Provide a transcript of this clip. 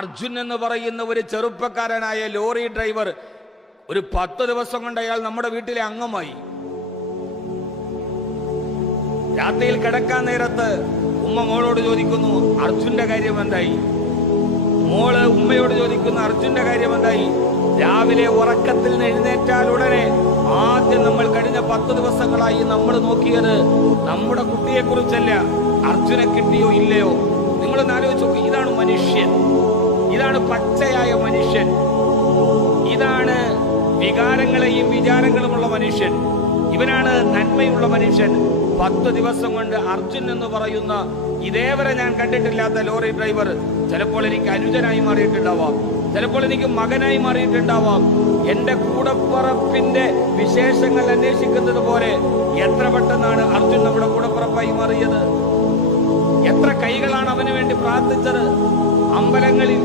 അർജുൻ എന്ന് പറയുന്ന ഒരു ചെറുപ്പക്കാരനായ ലോറി ഡ്രൈവർ ഒരു 10 ദിവസം കൊണ്ട് അയാൾ നമ്മുടെ വീട്ടിലെ അംഗമായി. രാത്രിയിൽ കിടക്കാൻ നേരത്ത് ഉമ്മ മോളോട് ചോദിക്കുന്നു, അർജുന്റെ കാര്യം എന്തായി? മോള് ഉമ്മയോട് ചോദിക്കുന്നു, അർജുന്റെ കാര്യം എന്തായി? രാവിലെ ഉറക്കത്തിൽ നിന്ന് എഴുന്നേറ്റാൽ ഉടനെ ആദ്യം നമ്മൾ കഴിഞ്ഞ 10 ദിവസങ്ങളായി നമ്മൾ നോക്കിയത് നമ്മുടെ കുട്ടിയെ കുറിച്ചല്ല, അർജുനെ കിട്ടിയോ ഇല്ലയോ. നിങ്ങളൊന്ന് ആലോചിച്ച് നോക്കൂ. ഇതാണ് മനുഷ്യൻ, ഇതാണ് പച്ചയായ മനുഷ്യൻ, ഇതാണ് വികാരങ്ങളെയും വിചാരങ്ങളുമുള്ള മനുഷ്യൻ, ഇവനാണ് നന്മയുള്ള മനുഷ്യൻ. 10 ദിവസം കൊണ്ട് അർജുൻ എന്ന് പറയുന്ന ഇതേവരെ ഞാൻ കണ്ടിട്ടില്ലാത്ത ലോറി ഡ്രൈവർ ചിലപ്പോൾ എനിക്ക് അനുജനായി മാറിയിട്ടുണ്ടാവാം, ചിലപ്പോൾ എനിക്ക് മകനായി മാറിയിട്ടുണ്ടാവാം. എന്റെ കൂടപ്പിറപ്പിന്റെ വിശേഷങ്ങൾ അന്വേഷിക്കുന്നത് പോലെ എത്ര പെട്ടെന്നാണ് അർജുൻ നമ്മുടെ കൂടപ്പിറപ്പായി മാറിയത്. എത്ര കൈകളാണ് അവന് വേണ്ടി പ്രാർത്ഥിച്ചത്. അമ്പലങ്ങളിൽ